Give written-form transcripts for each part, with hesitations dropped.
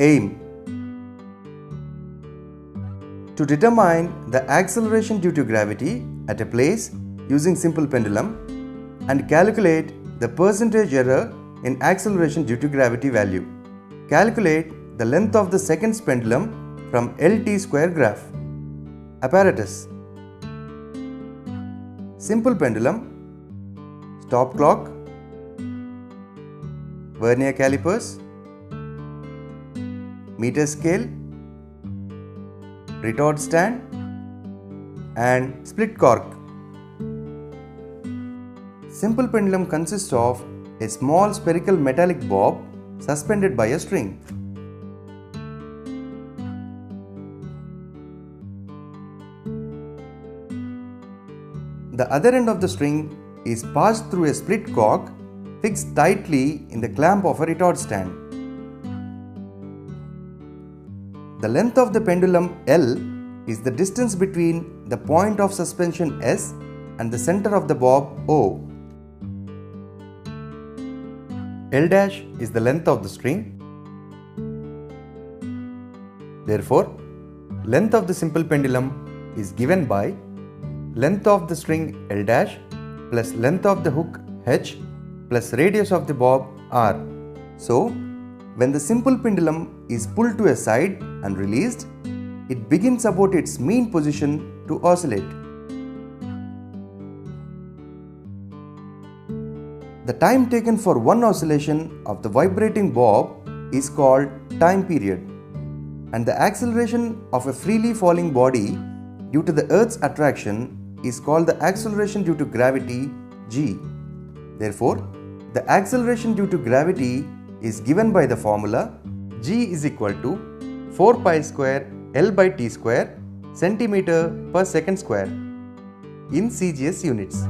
Aim. To determine the acceleration due to gravity at a place using simple pendulum and calculate the percentage error in acceleration due to gravity value. Calculate the length of the second pendulum from LT square graph. Apparatus. Simple pendulum, stop clock, vernier calipers, meter scale, retort stand and split cork. Simple pendulum consists of a small spherical metallic bob suspended by a string. The other end of the string is passed through a split cork fixed tightly in the clamp of a retort stand. The length of the pendulum L is the distance between the point of suspension S and the center of the bob O. L dash is the length of the string. Therefore, length of the simple pendulum is given by length of the string L dash plus length of the hook H plus radius of the bob R. So, when the simple pendulum is pulled to a side and released, it begins about its mean position to oscillate. The time taken for one oscillation of the vibrating bob is called time period, and the acceleration of a freely falling body due to the Earth's attraction is called the acceleration due to gravity g. Therefore, the acceleration due to gravity is given by the formula g is equal to 4 pi square L by t square centimeter per second square in CGS units.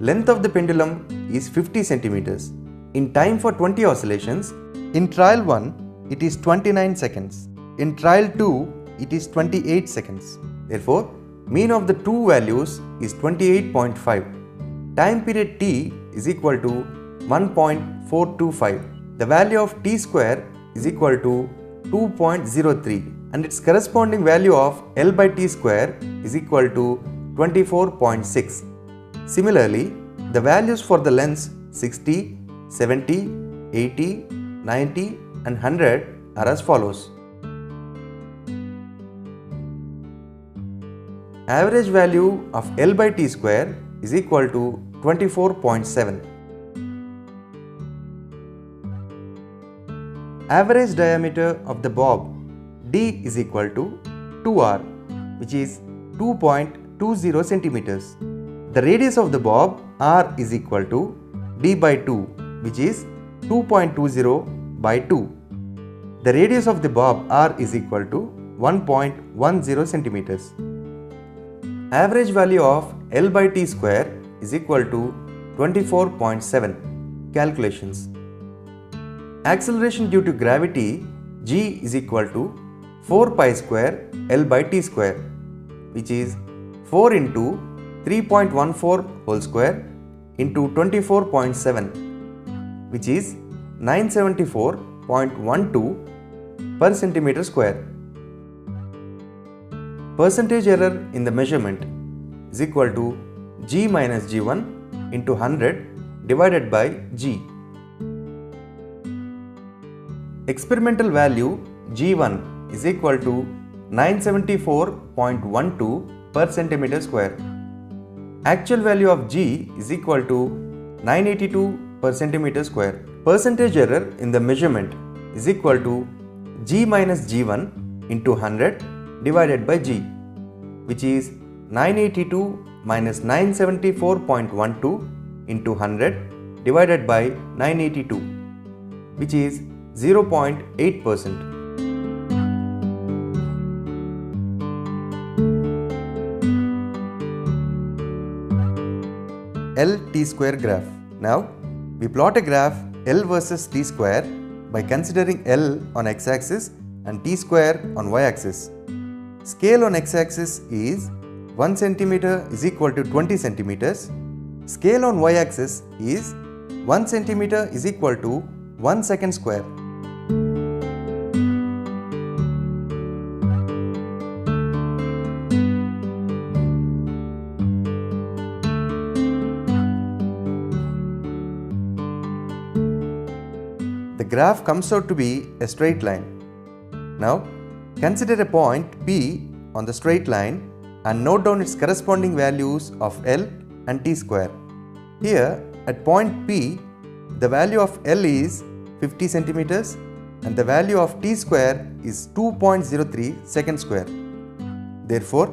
Length of the pendulum is 50 centimeters. In time for 20 oscillations, in trial 1, it is 29 seconds. In trial 2, it is 28 seconds. Therefore, mean of the two values is 28.5. Time period t is equal to 1.425. The value of t square is equal to 2.03 and its corresponding value of L by t square is equal to 24.6. Similarly, the values for the lengths 60, 70, 80, 90 and 100 are as follows. Average value of L by t square is equal to 24.7. Average diameter of the bob D is equal to 2r, which is 2.20 centimeters. The radius of the bob r is equal to D by 2, which is 2.20 by 2. The radius of the bob r is equal to 1.10 centimeters. Average value of L by t square is equal to 24.7. Calculations. Acceleration due to gravity g is equal to 4 pi square L by t square, which is 4 into 3.14 whole square into 24.7, which is 974.12 per centimeter square. Percentage error in the measurement is equal to g minus g1 into 100 divided by g. Experimental value g1 is equal to 974.12 per centimeter square. Actual value of g is equal to 982 per centimeter square. Percentage error in the measurement is equal to g minus g1 into 100 divided by g, which is 982 minus 974.12 into 100 divided by 982, which is 0.8%. L t square graph. Now, we plot a graph L versus t square by considering L on x-axis and t square on y-axis. Scale on x-axis is 1 cm is equal to 20 cm. Scale on y-axis is 1 cm is equal to 1 second square. The graph comes out to be a straight line. Now, consider a point P on the straight line and note down its corresponding values of L and t square. Here, at point P, the value of L is 50 centimeters and the value of t square is 2.03 second square. Therefore,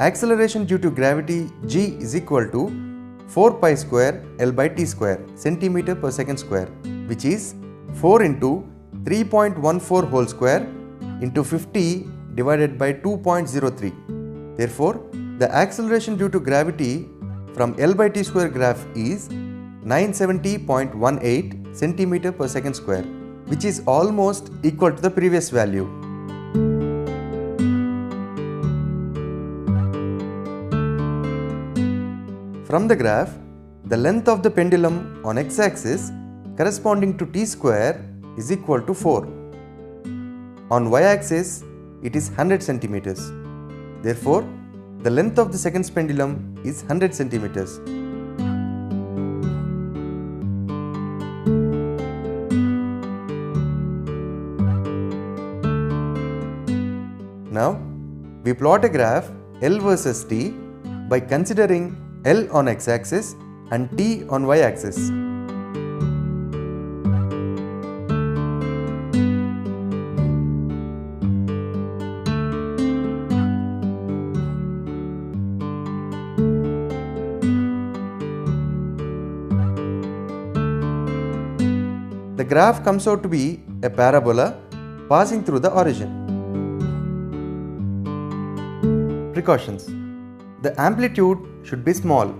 acceleration due to gravity g is equal to 4 pi square L by t square centimeter per second square, which is 4 into 3.14 whole square into 50 divided by 2.03. Therefore, the acceleration due to gravity from L by t square graph is 970.18 centimeter per second square, which is almost equal to the previous value. From the graph, the length of the pendulum on x-axis corresponding to t square is equal to 4. On y-axis, it is 100 centimeters. Therefore, the length of the second pendulum is 100 centimeters. Now, we plot a graph L versus t by considering L on x-axis and t on y-axis. The graph comes out to be a parabola passing through the origin. Precautions. The amplitude should be small.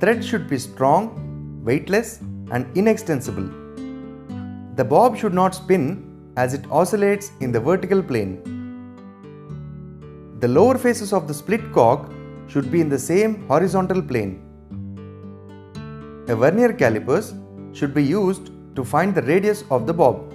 Thread should be strong, weightless and inextensible. The bob should not spin as it oscillates in the vertical plane. The lower faces of the split cock should be in the same horizontal plane. A vernier calipers should be used to find the radius of the bob.